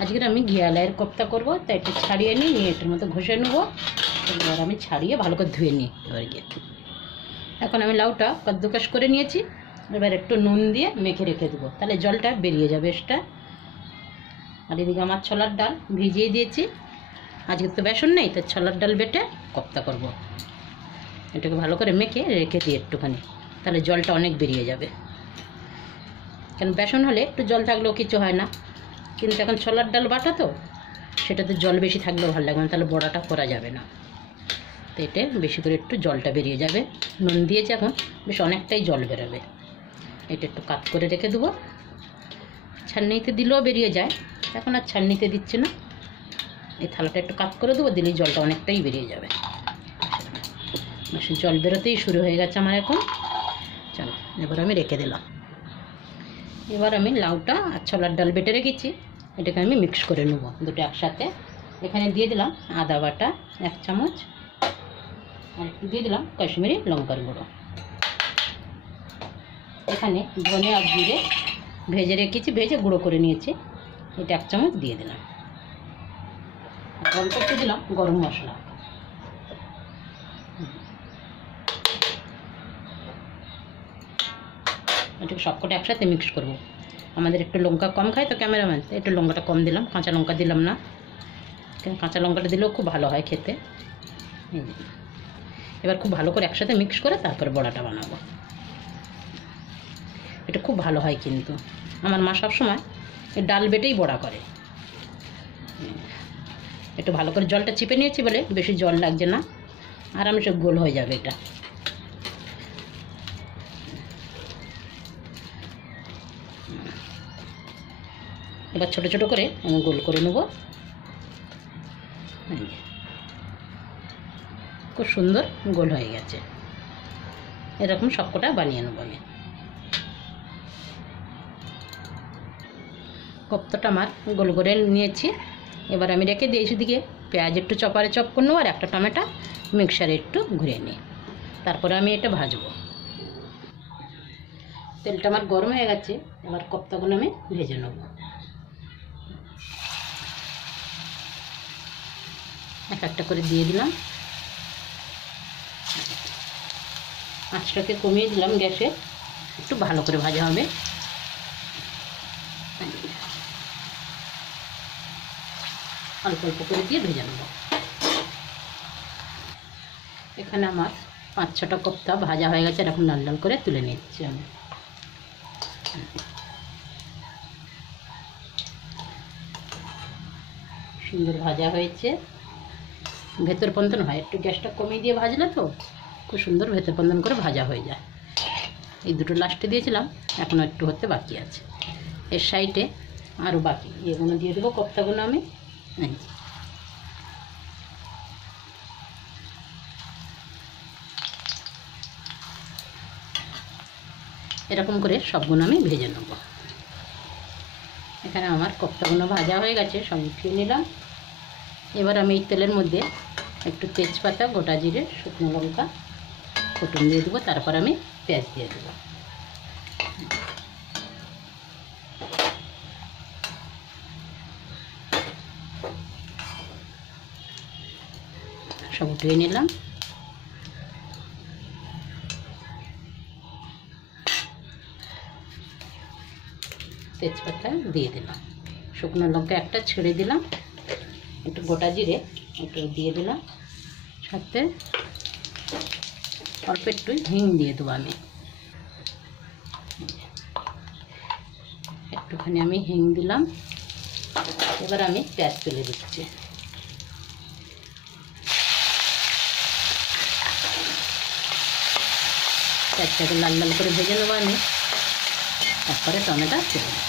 আজকে আমি ঘিয়ালাইয়ের কোপ্তা করব, তাই একটু ছাড়িয়ে নিই, নিয়ে এটার মতো ঘষে নেবো। এবার আমি ছাড়িয়ে ভালো করে ধুয়ে নিই। এবার গিয়ে এখন আমি লাউটা কদ্দুকাশ করে নিয়েছি। এবার একটু নুন দিয়ে মেখে রেখে দেবো, তাহলে জলটা বেরিয়ে যাবে এক্সট্রা। আর এদিকে আমার ছোলার ডাল ভিজিয়ে দিয়েছি। আজকে তো বেসন নেই, তো ছোলার ডাল বেটে কোপ্তা করব। এটাকে ভালো করে মেখে রেখে দিই একটুখানি, তাহলে জলটা অনেক বেরিয়ে যাবে। কারণ বেসন হলে একটু জল থাকলেও কিছু হয় না, কিন্তু এখন ছোলার ডাল বাটা তো, সেটাতে জল বেশি থাকলেও ভালো লাগবে না, তাহলে বড়াটা করা যাবে না। তো এতে বেশি করে একটু জলটা বেরিয়ে যাবে। নুন দিয়েছি এখন, বেশ অনেকটাই জল বেরোবে। এটা একটু কাত করে রেখে দেবো। ছাঁকনিতে দিলেও বেরিয়ে যায়, এখন আর ছাঁকনিতে দিচ্ছি না। এই থালাটা একটু কাত করে দেবো, দিলেই জলটা অনেকটাই বেরিয়ে যাবে। জল বেরোতেই শুরু হয়ে গেছে আমার এখন। চলো, এবার আমি রেখে দিলাম। এবার আমি লাউটা আর ছোলার ডাল বেটে রেখেছি, এটাকে আমি মিক্স করে নেব দুটো একসাথে। এখানে দিয়ে দিলাম আদা বাটা 1 চামচ, আর একটু দিয়ে দিলাম কাশ্মীরি লঙ্কার গুঁড়ো। এখানে ধনে আর জিরে ভেজে রেখেছি, ভেজে গুঁড়ো করে নিয়েছি, এটা 1 চামচ দিয়ে দিলাম। অল্প একটু দিলাম গরম মশলা। এটাকে সবকটা একসাথে মিক্স করব। আমাদের একটু লঙ্কা কম খায় তো ক্যামেরাম্যান, একটু লঙ্কাটা কম দিলাম, কাঁচা লঙ্কা দিলাম না। কাঁচা লঙ্কাটা দিলেও খুব ভালো হয় খেতে। এবার খুব ভালো করে একসাথে মিক্স করে তারপরে বড়াটা বানাবো। এটা খুব ভালো হয়, কিন্তু আমার মা সবসময় ডাল বেটেই বড়া করে। একটু ভালো করে জলটা চিপে নিয়েছি বলে বেশি জল লাগছে না, আরামসে গোল হয়ে যাবে এটা। এবার ছোট ছোট করে আমি গোল করে নেব। খুব সুন্দর গোল হয়ে গেছে। এরকম সবকটা বানিয়ে নেব আমি। কোপ্তাটা আমার গোল করে নিয়েছি। এবার আমি রেখে দিয়েছি দিকে। পেঁয়াজ একটু চপারে চপ করে নেবো, আর একটা টমেটো মিক্সারে একটু ঘুরে নিই, তারপরে আমি এটা ভাজবো। তেলটা আমার গরম হয়ে গেছে, এবার কোপ্তাগুলো আমি ভেজে নেব। এক একটা করে দিয়ে দিলাম। আঁচটাকে কমিয়ে দিলাম গ্যাসে, একটু ভালো করে ভাজা হবে। অল্প অল্প করে দিয়ে ভেজে নেব। এখানে আমার 5-6টা কোপ্তা ভাজা হয়ে গেছে, এরকম লাল লাল করে তুলে নিচ্ছি আমি। সুন্দর ভাজা হয়েছে, ভেতর পন্তন হয়। একটু গ্যাসটা কমিয়ে দিয়ে ভাজলে তো খুব সুন্দর ভেতর পন্তন করে ভাজা হয়ে যায়। এই দুটো লাস্টে দিয়েছিলাম, এখনও একটু হতে বাকি আছে। এর সাইডে আরও বাকি এগুলো দিয়ে দেবো কোপ্তাগুলো আমি। এরকম করে সবগুলো আমি ভেজে নেব। এখানে আমার কোপ্তাগুলো ভাজা হয়ে গেছে, সব উঠিয়ে নিলাম। এবার আমি এই তেলের মধ্যে একটু তেজপাতা, গোটা জিরে, শুকনো লঙ্কা ফোড়ন দিয়ে দেবো, তারপর আমি পেঁয়াজ দিয়ে দেবো। সব উঠিয়ে নিলাম। তেজপাতা দিয়ে দিলাম, শুকনো লঙ্কা একটা ছেড়ে দিলাম, একটু গোটা জিরে একটু দিয়ে দিলাম, সাথে অল্প একটু হিং দিয়ে দেবো আমি। একটুখানি আমি হিং দিলাম। এবার আমি পেঁয়াজ তুলে দিচ্ছি। পেঁয়াজটাকে লাল লাল করে ভেজে নেবো আমি, তারপরে টমেটো তুলে দেবো।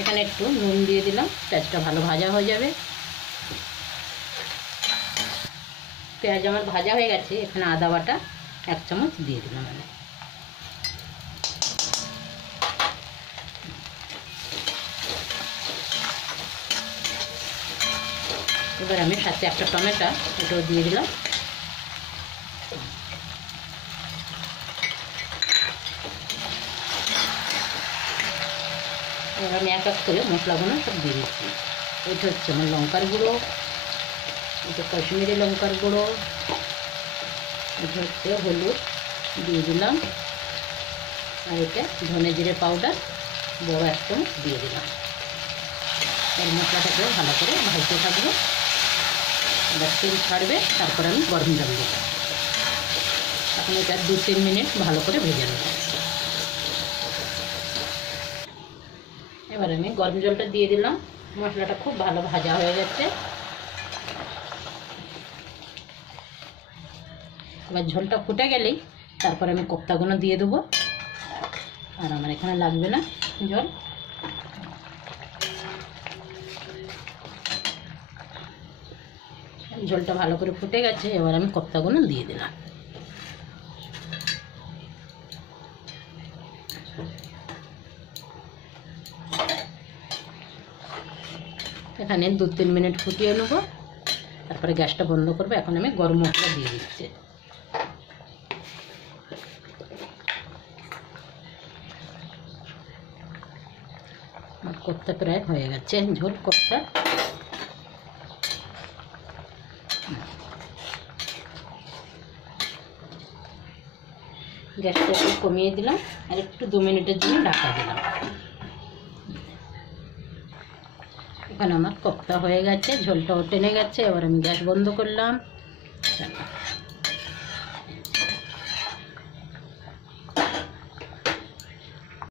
এখানে একটু নুন দিয়ে দিলাম, পেঁয়াজটা ভালো ভাজা হয়ে যাবে। পেঁয়াজ আমার ভাজা হয়ে গেছে, এখানে আদা বাটা 1 চামচ দিয়ে দিলাম আমি। এবার আমি সাথে একটা টমেটো এটাও দিয়ে দিলাম। এবার আমি এক এক করে মশলাগুলো সব দিয়ে দিচ্ছি। এটা হচ্ছে আমার লঙ্কার গুঁড়ো, এটা কাশ্মীরি লঙ্কার গুঁড়ো, এটা হচ্ছে হলুদ দিয়ে দিলাম, আর এটা ধনে জিরে পাউডার বড় এক চামচ দিয়ে দিলাম। এর মশলাটাকে ভালো করে ভাজতে থাকবো। এবার তেল ছাড়বে, তারপর আমি গরম জল দেব। এখন এটা 2-3 মিনিট ভালো করে ভেজে নেব। এবার আমি গরম জলটা দিয়ে দিলাম। মশলাটা খুব ভালো ভাজা হয়ে গেছে। এবার ঝোলটা ফুটে গেলেই তারপর আমি কোপ্তাগুলো দিয়ে দেবো। আর আমার এখানে লাগবে না জল। ঝোলটা ভালো করে ফুটে গেছে, এবার আমি কোপ্তাগুলো দিয়ে দিলাম। এখানে 2-3 মিনিট ফুটিয়ে নেব, তারপরে গ্যাসটা বন্ধ করবো। এখন আমি গরম মশলা দিয়ে দিচ্ছি। কোপ্তা প্রায় হয়ে গেছে, ঝোল কোপ্তা। গ্যাসটা একটু কমিয়ে দিলাম, আর একটু 2 মিনিটের জন্য ঢাকা দিলাম। এখানে আমার কোপ্তা হয়ে গেছে, ঝোলটাও টেনে গেছে। এবার আমি গ্যাস বন্ধ করলাম।